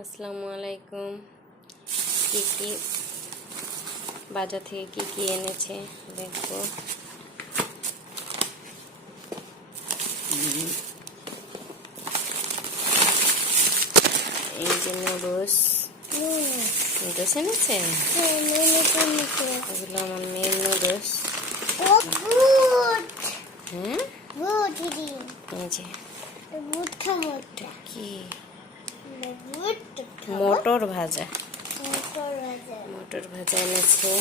আসসালামু আলাইকুম। কি কি বাজার থেকে কি কি এনেছে দেখব। এই যে নুডলস। নুডলস এনেছে? এগুলো আমার মেয়ের নুডলস। এই যে। কি? মটর ভাজা। মোটর ভাজা। মটর ভাজা এনেছে।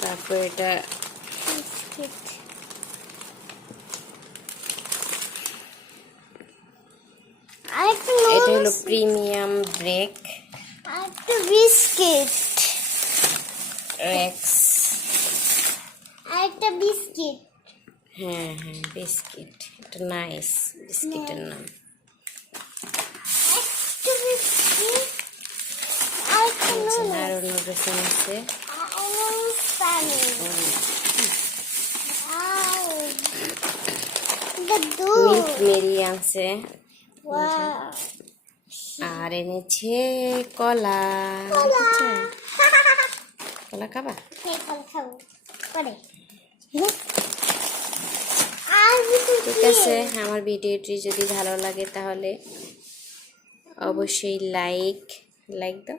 তারপর এটা এটা হলো প্রিমিয়াম ব্রেক। আরেকটা বিস্কিট। রেক্স আরেকটা বিস্কিট। হ্যাঁ হ্যাঁ বিস্কিট। এটা নাইস বিস্কিটের নাম একটা বিস্কিট আরেকটা এই যে মেরি আনছে আর এনেছে কলা কলা? খাবা ঠিক আছে আমার ভিডিওটি যদি ভালো লাগে তাহলে অবশ্যই লাইক লাইক দাও।